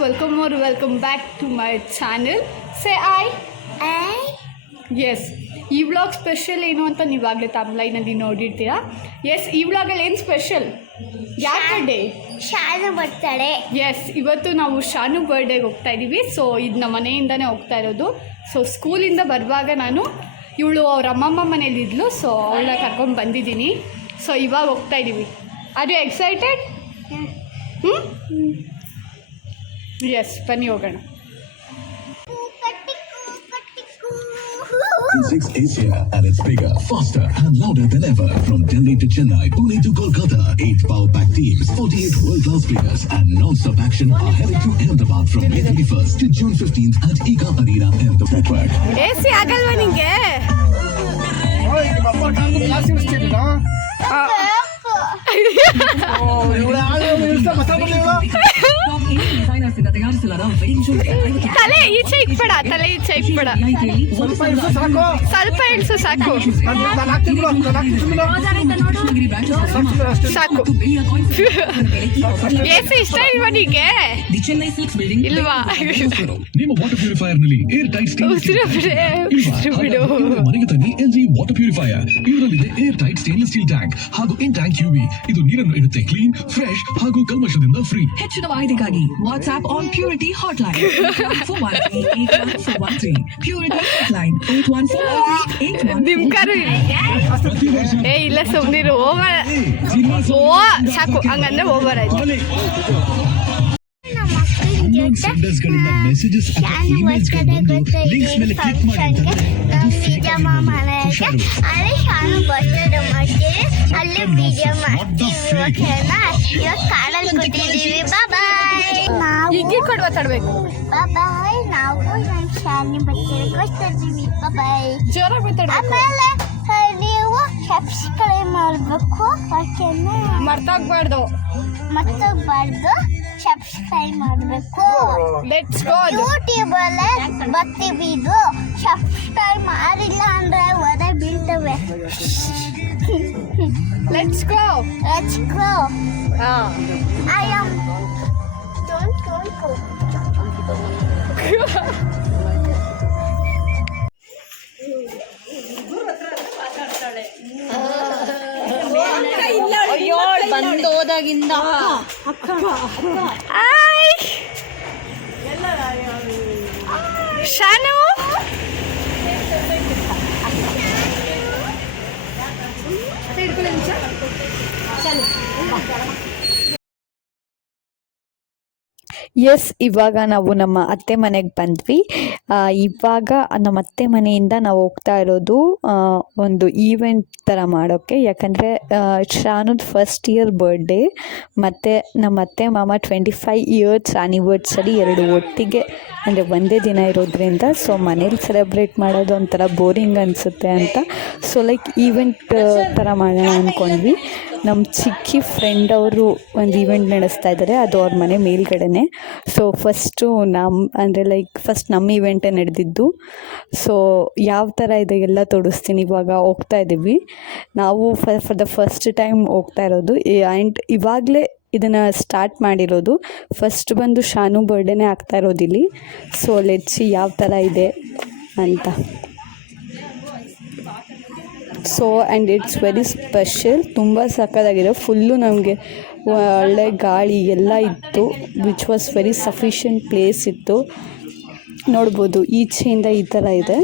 welcome back to my channel. Say I. Yes, ಈ vlog special ಏನು ಅಂತ ನೀವಾಗಲೇ ತಮ್ಲೈನಲ್ಲಿ ನೋಡಿರ್ತೀರಾ. ಎಸ್, ಈ ವ್ಲಾಗಲ್ಲಿ ಏನು ಸ್ಪೆಷಲ್? ಯಾಕೆ ಶಾನು ಬರ್ತಾಳೆ. ಎಸ್, ಇವತ್ತು ನಾವು ಶಾನು ಬರ್ಡೇಗೆ ಹೋಗ್ತಾ ಇದ್ದೀವಿ. ಸೊ ಇದು ನಮ್ಮ ಮನೆಯಿಂದನೇ ಹೋಗ್ತಾ ಇರೋದು. ಸೊ ಸ್ಕೂಲಿಂದ ಬರುವಾಗ ನಾನು ಇವಳು ಅವ್ರ ಅಮ್ಮಮ್ಮ ಮನೇಲಿದ್ಲು, ಸೊ ಅವಳನ್ನ ಕರ್ಕೊಂಡು ಬಂದಿದ್ದೀನಿ. ಸೊ ಇವಾಗ ಹೋಗ್ತಾ ಇದ್ದೀವಿ. Are you excited? ಎಸ್, ಬನ್ನಿ ಹೋಗೋಣ. Six is here and it's bigger, faster and louder than ever. From Delhi to Chennai, Pune to Kolkata, 8 power-packed teams, 48 world-class players and non-stop action are headed to Ahmedabad from May 31st to June 15th at Ega Arena Ahmedabad Network. AC ಆಗಲ್ವಾ ನಿಂಗೆ? ತಲೆ ಈಚೆ ಇಕ್ಬೇಡ, ತಲೆ ಈಚೆ ಇಕ್ಬೇಡ, ಸ್ವಲ್ಪ ಇಳಿಸು, ಸಾಕು ಸಾಕು. AC ಇಷ್ಟ ಇಲ್ವಾ ನಿಗೆ? ಇಲ್ವಾ? ನಿಮ್ಮ ವಾಟರ್ ಪ್ಯೂರಿಫೈಯರ್ ನಲ್ಲಿ ಏರ್ ಟೈಟ್ ಬಿಡು. ಮನೆಗೆ ತನ್ನಿ LG ವಾಟರ್ ಪ್ಯೂರಿಫೈಯರ್. ಇದರಲ್ಲಿದೆ air tight stainless steel tank ಹಾಗೂ ಇನ್ ಟ್ಯಾಂಕ್ UV. ಇದು ನೀರನ್ನು ಇಡುತ್ತೆ ಕ್ಲೀನ್, ಫ್ರೆಶ್ ಹಾಗೂ ಕಲ್ಮಶದಿಂದ ಫ್ರೀ. ಹೆಚ್ಚಿನ ಮಾಹಿತಿಗಾಗಿ WhatsApp on purity hotline 413 purity hotline 814181. ನಿಮ್ಕಾರು ಏ ಇಲ್ಲ, ಸುಮ್ನಿರು. ಓ ಸಾಕು, ಹಂಗಂದ್ರೆ ಓವರ್ ಆಯ್ತು. ಸೆಂಡರ್ಸ್ ಗಳಿಂದ ಮೆಸೇಜಸ್ ಅಥವಾ ಇಮೇಲ್ಸ್ ಗಳು ಬಂದು ಲಿಂಕ್ಸ್ ಮೇಲೆ ಕ್ಲಿಕ್ ಮಾಡಿ ಅಂತ ಅಲ್ಲಿ ಶಾನು ಬರ್ತ್ಡೇ ಮಾಡ್ತೀವಿ, ಅಲ್ಲಿ ವಿಡಿಯೋ ಮಾಡ್ತೀವಿ. ಇವಾಗ ಕಾಡಲ್ಲಿ ಕೊಟ್ಟಿದ್ದೀವಿ. ಬಾಯ್. ಈಗ ಕೊಡುವ ತಡಬೇಕು. ಬಾಯ್. ನಾವು ನಮ್ಮ ಶಾನಿ ಬರ್ತೀವಿ ಕೊಡ್ತಿದ್ದೀವಿ. ಬಾಯ್. ಜೋರಾಗಿ ಮಾತಾಡ್ಬೇಕು. ಆಮೇಲೆ ನೀವು ಸಬ್ಸ್ಕ್ರೈಬ್ ಮಾಡಬೇಕು. ಓಕೆನಾ? ಮರ್ತಾಗ್ಬಾರ್ದು. ಸಬ್ಸ್ಕ್ರೈಬ್ ಮಾಡಬೇಕು. Let's go. ಯೂಟ್ಯೂಬ್ ಅಲ್ಲೇ ಬರ್ತೀವಿ. ಇದು ಸಬ್ಸ್ಕ್ರೈಬ್ ಮಾಡಿಲ್ಲ ಅಂದ್ರೆ ಹೊರ ಬೀಳ್ತವೆ. Let's go. I am don't go. ಬಂದೋದಾಗಿಂದ ಶಾನು ಎಸ್, ಇವಾಗ ನಾವು ನಮ್ಮ ಅತ್ತೆ ಮನೆಗೆ ಬಂದ್ವಿ. ಇವಾಗ ನಮ್ಮ ಅತ್ತೆ ಮನೆಯಿಂದ ನಾವು ಹೋಗ್ತಾ ಇರೋದು ಒಂದು ಈವೆಂಟ್ ಥರ ಮಾಡೋಕ್ಕೆ. ಯಾಕಂದರೆ ಶಾನುದ್ ಫಸ್ಟ್ ಇಯರ್ ಬರ್ಡೇ ಮತ್ತು ನಮ್ಮ ಅತ್ತೆ ಮಾಮ 25 ಇಯರ್ಸ್ ಆ್ಯನಿವರ್ಸರಿ ಎರಡು ಒಟ್ಟಿಗೆ, ಅಂದರೆ ಒಂದೇ ದಿನ ಇರೋದ್ರಿಂದ ಸೊ ಮನೇಲಿ ಸೆಲೆಬ್ರೇಟ್ ಮಾಡೋದು ಒಂಥರ ಬೋರಿಂಗ್ ಅನಿಸುತ್ತೆ ಅಂತ. ಸೊ ಲೈಕ್ ಈವೆಂಟ್ ಥರ ಮಾಡೋಣ ಅಂದ್ಕೊಂಡ್ವಿ. ನಮ್ಮ ಚಿಕ್ಕಿ ಫ್ರೆಂಡ್ ಅವರು ಒಂದು ಈವೆಂಟ್ ನಡೆಸ್ತಾ ಇದ್ದಾರೆ, ಅದು ಅವ್ರ ಮನೆ ಮೇಲ್ಗಡೆನೆ. ಸೊ ಫಸ್ಟು ಫಸ್ಟ್ ನಮ್ಮ ಈವೆಂಟೇ ನಡೆದಿದ್ದು. ಸೊ ಯಾವ ಥರ ಇದೆ ಎಲ್ಲ ತೋರಿಸ್ತೀನಿ. ಇವಾಗ ಹೋಗ್ತಾ ಇದ್ದೀವಿ ನಾವು ಫಾರ್ ದ ಫಸ್ಟ್ ಟೈಮ್ ಹೋಗ್ತಾ ಇರೋದು. ಆ್ಯಂಡ್ ಇವಾಗಲೇ ಇದನ್ನು ಸ್ಟಾರ್ಟ್ ಮಾಡಿರೋದು. ಫಸ್ಟ್ ಬಂದು ಶಾನು ಬರ್ಡೇನೇ ಆಗ್ತಾ ಇರೋದು ಇಲ್ಲಿ. ಸೊ ಲೆಟ್ಸಿ ಯಾವ ಥರ ಇದೆ ಅಂತ. So and it's very special. ತುಂಬ ಸಕ್ಕತ್ತಾಗಿದೆ. ಫುಲ್ಲು ನಮಗೆ ಒಳ್ಳೆ ಗಾಳಿ ಎಲ್ಲ ಇತ್ತು, which was very sufficient place ಇತ್ತು. ನೋಡ್ಬೋದು ಈಚೆಯಿಂದ ಈ ಥರ ಇದೆ.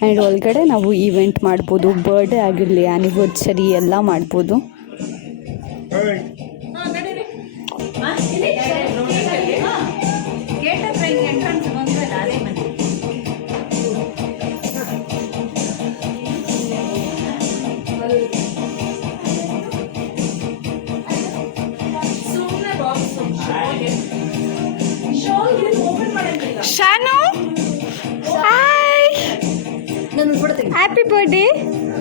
ಆ್ಯಂಡ್ ಒಳಗಡೆ ನಾವು ಈವೆಂಟ್ ಮಾಡ್ಬೋದು, ಬರ್ಡೇ ಆಗಿರಲಿ ಆ್ಯನಿವರ್ಸರಿ ಎಲ್ಲ ಮಾಡ್ಬೋದು. Shanu, hi. Happy birthday.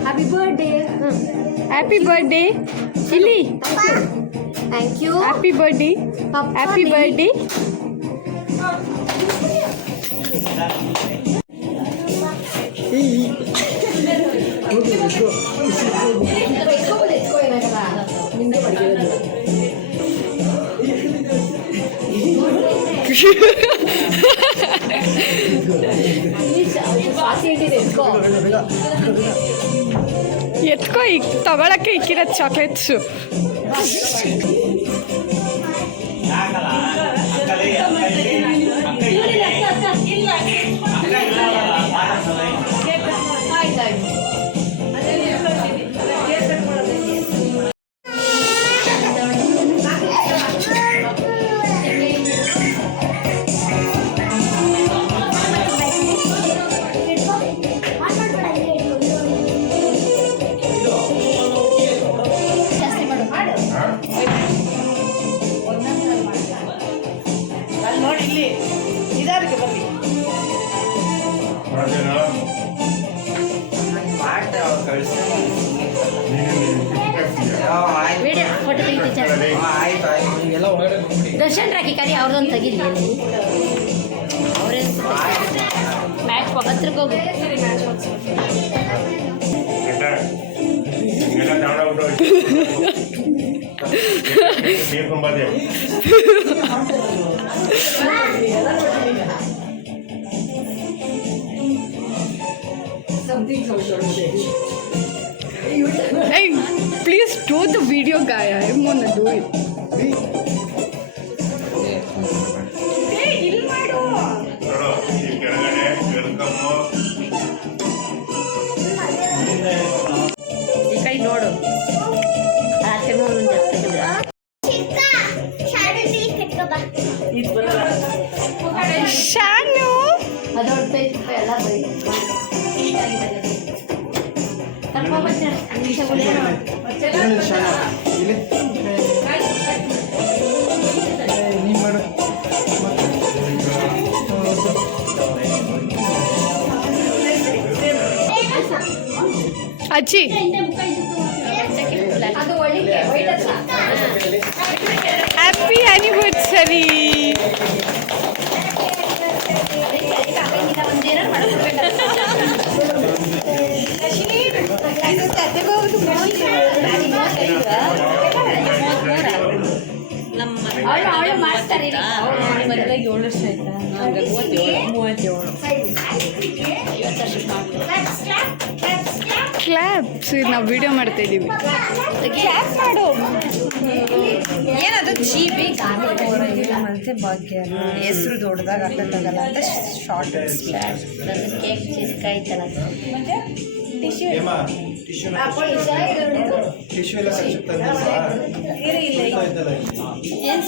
Happy birthday. ಇಲ್ಲಿ thank you. Happy birthday. Happy birthday. ಎತ್ಕೋ ಈಗ ತಗೊಳಕ್ಕೆ ಇಕ್ಕಿರೋದು ಚಾಕ್ಲೇಟ್ಸು. ದರ್ಶನ್ ರಾಕಿ ಕರಿ ಅವ್ರದೊಂದು ತೆಗಿಲಿ ಅವರೇ ಮ್ಯಾಚ್ ಹತ್ರಕ್ಕೆ ಹೋಗಿ Hey, please do the video, guy. I want to do it. ಈ ಕೈ ನೋಡು ಚಿಕ್ಕ ಶಾಲೆಯಲ್ಲಿ ಕಿಟ್ಕೊಬಾ. Shanu. ಅದೊಡ್ಡ ಎಲ್ಲ ಬೈ ಅಜ್ಜಿ ಹ್ಯಾಪಿ ಆನಿವರ್ಸರಿ. ಅವಳು ಮಾಡ್ತಾರೆ ಮದುವೆಗೆ 7 ವರ್ಷ ಆಯ್ತಾ 37 ಕ್ಲಾಪ್ಸ್ ನಾವು ವಿಡಿಯೋ ಮಾಡ್ತಾ ಇದ್ದೀವಿ. ಏನದು ಚೀಬಿ ಮತ್ತೆ ಭಾಗ್ಯ ಹೆಸರು ದೊಡ್ಡದಾಗ ಅರ್ಥಕ್ಕಾಗಲ್ಲ ಅಂತ ಶಾರ್ಟ್ ಕೇಕ್ ಚೀಸ್ ಕಾಯ್ತಲ್ಲ ಏನು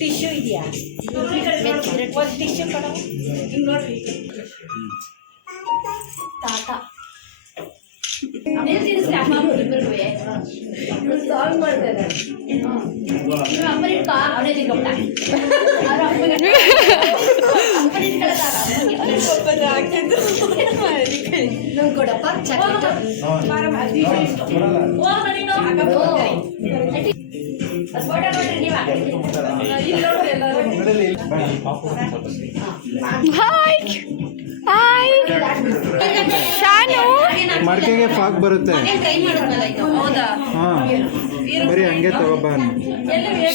ಟಿಶ್ಯೂ ಇದೆಯಾ ಟಿಶ್ಯೂ ತಾತ ಸಾಲ್ವ್ ಮಾಡ್ತಾರೆ ಅಪ್ಪನಿಟ್ಕ ಅವನೇ ತಿನ್ಕೊಬಿಟ್ಟ ಕೊಡಪ್ಪ ಹಾಯ್ ಹಾಯ್ ಶಾನು. ಮಡಕೆಗೆ ಫಾಕ್ ಬರುತ್ತೆ. ಹೌದಾ ಹಾ ಬರೀ ಹಂಗೆ ತಗೋಬಾ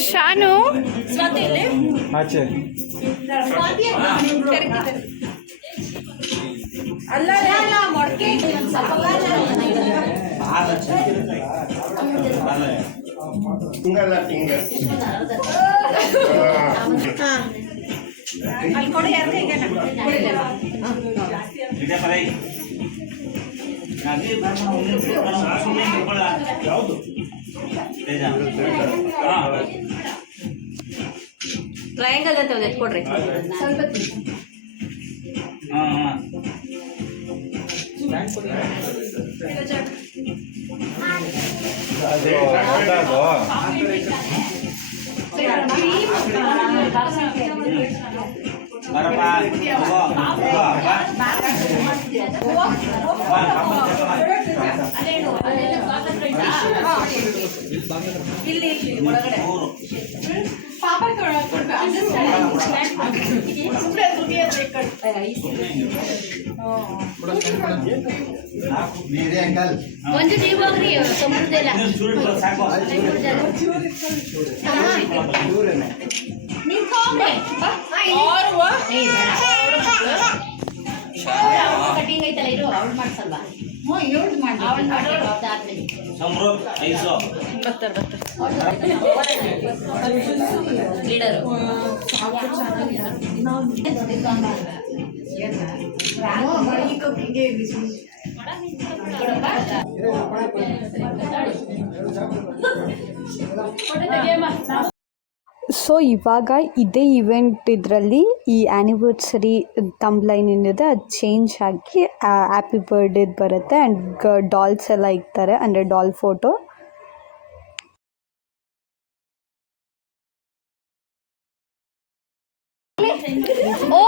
ಶಾನು ಆಚೆ. ಅಲ್ಲ ಮೊಳಕೆ ಅಲ್ಲಿ ಕೊಡು ಯಾರು ಈಗ ಟ್ರಯಾಂಗಲ್ ಅಂತ ಒಂದು ಎತ್ಕೊಡ್ರಿ ಸ್ವಲ್ಪ ಇಲ್ಲಿ ಒಳಗಡೆ ಪಾಪ ಒಂದು ನೀವು ಹೋಗ್ರಿ ಸಮುದ್ರದೆಲ್ಲ ಕಟಿಂಗ್ ಐತಲ್ಲ ಇರು ಅವಳು ಮಾಡ್ಸಲ್ವಾ ಅವಳು ಮಾಡಿ ಲೀಡರು ಸೊ ಇವಾಗ ಇದೇ ಇವೆಂಟ್ ಇದರಲ್ಲಿ ಈ ಆ್ಯನಿವರ್ಸರಿ ತಂಬ್ಲೈನ್ ಏನಿದೆ ಅದು ಚೇಂಜ್ ಆಗಿ ಹ್ಯಾಪಿ ಬರ್ಡೇ ಬರುತ್ತೆ ಆ್ಯಂಡ್ ಡಾಲ್ಸ್ ಎಲ್ಲ ಇಕ್ತಾರೆ ಅಂದರೆ ಡಾಲ್ ಫೋಟೋ. ಓ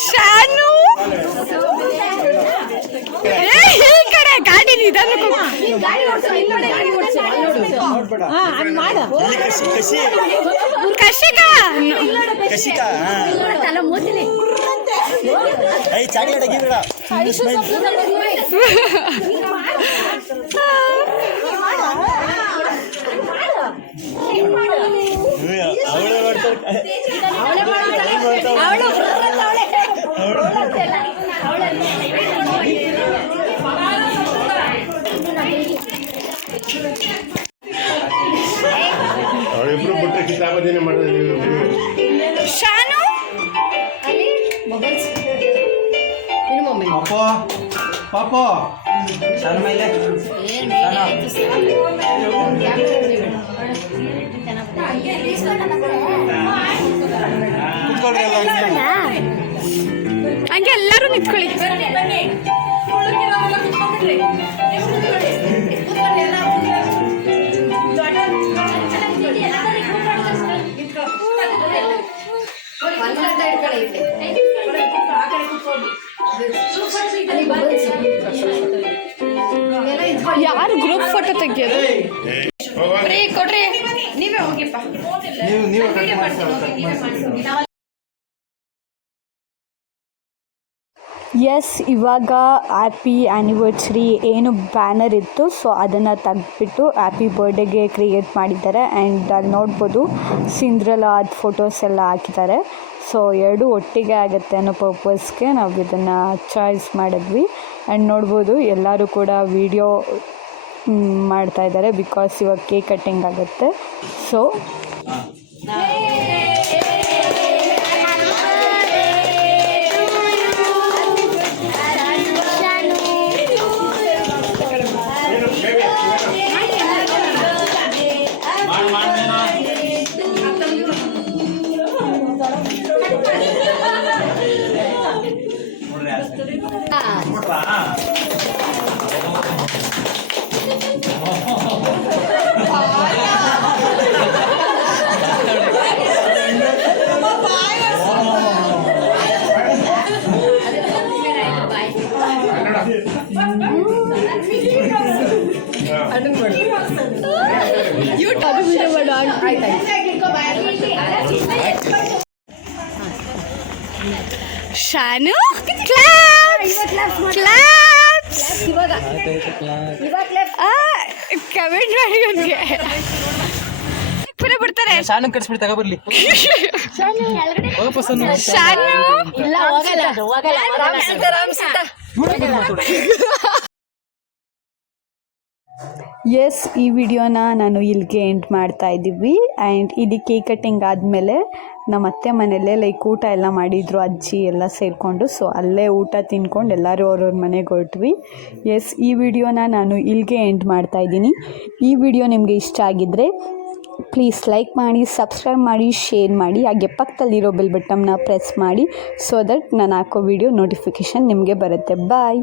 ಶಾನು ಗಾಡಿ ಅವರಿಬ್ರು ಬಿಟ್ಟರೆ ಕಿತಾಬದಿನೇ ಮಾಡಿದ್ರೆ ಶಾನು ಪಾಪೋ ಪಾಪೋ ಸಣ್ಣ ಮೇಲೆ ಹಂಗೆ ಎಲ್ಲರೂ ನಿಂತ್ಕೊಳ್ಳಿ. ಯಾರು ಗ್ರೂಪ್ ಫೋಟೋ ತೆಗಿಯೋದು? ಕೊಡ್ರಿ ನೀವೇ ಹೋಗಿಪ್ಪ. ನೀವು ಎಸ್, ಇವಾಗ ಹ್ಯಾಪಿ ಆ್ಯನಿವರ್ಸರಿ ಏನು ಬ್ಯಾನರ್ ಇತ್ತು ಸೊ ಅದನ್ನು ತೆಗೆದ್ಬಿಟ್ಟು ಹ್ಯಾಪಿ ಬರ್ಡೇಗೆ ಕ್ರಿಯೇಟ್ ಮಾಡಿದ್ದಾರೆ. ಆ್ಯಂಡ್ ಅಲ್ಲಿ ನೋಡ್ಬೋದು ಸಿಂಡ್ರೆಲ್ಲಾ ಅದು ಫೋಟೋಸ್ ಎಲ್ಲ ಹಾಕಿದ್ದಾರೆ. ಸೊ ಎರಡು ಒಟ್ಟಿಗೆ ಆಗುತ್ತೆ ಅನ್ನೋ ಪರ್ಪಸ್ಗೆ ನಾವು ಇದನ್ನು ಚಾಯ್ಸ್ ಮಾಡಿದ್ವಿ. ಆ್ಯಂಡ್ ನೋಡ್ಬೋದು ಎಲ್ಲರೂ ಕೂಡ ವಿಡಿಯೋ ಮಾಡ್ತಾಯಿದ್ದಾರೆ ಬಿಕಾಸ್ ಇವಾಗ ಕೇಕ್ ಕಟ್ಟಿಂಗ್ ಆಗುತ್ತೆ. ಸೊ ಶಾನು ಕಮೆಂಟ್ ಮಾಡಿ ಅವ್ನಿಗೆ ಬಿಡ್ತಾರೆ. ಶಾನು ಕಟ್ಸ್ಬಿಟ್ಟು ತಗೊಬರ್ಲಿ. ಎಸ್, ಈ ವಿಡಿಯೋನ ನಾನು ಇಲ್ಲಿಗೆ ಎಂಡ್ ಮಾಡ್ತಾ ಇದ್ದೀವಿ. ಆ್ಯಂಡ್ ಇಲ್ಲಿ ಕೇಕ್ ಕಟ್ಟಿಂಗ್ ಆದಮೇಲೆ ನಮ್ಮ ಅತ್ತೆ ಮನೆಯಲ್ಲೇ ಲೈಕ್ ಊಟ ಎಲ್ಲ ಮಾಡಿದರು, ಅಜ್ಜಿ ಎಲ್ಲ ಸೇರಿಕೊಂಡು. ಸೊ ಅಲ್ಲೇ ಊಟ ತಿನ್ಕೊಂಡು ಎಲ್ಲರೂ ಅವ್ರವ್ರ ಮನೆಗೆ ಹೊರಟ್ವಿ. ಎಸ್, ಈ ವಿಡಿಯೋನ ನಾನು ಇಲ್ಲಿಗೆ ಎಂಡ್ ಮಾಡ್ತಾ ಇದ್ದೀನಿ. ಈ ವಿಡಿಯೋ ನಿಮಗೆ ಇಷ್ಟ ಆಗಿದ್ದರೆ ಪ್ಲೀಸ್ ಲೈಕ್ ಮಾಡಿ, ಸಬ್ಸ್ಕ್ರೈಬ್ ಮಾಡಿ, ಶೇರ್ ಮಾಡಿ, ಹಾಗೆ ಪಕ್ಕದಲ್ಲಿರೋ ಬೆಲ್ ಬಟನ್ನ ಪ್ರೆಸ್ ಮಾಡಿ ಸೊ ದಟ್ ನಾನು ಹಾಕೋ ವಿಡಿಯೋ ನೋಟಿಫಿಕೇಷನ್ ನಿಮಗೆ ಬರುತ್ತೆ. ಬಾಯ್.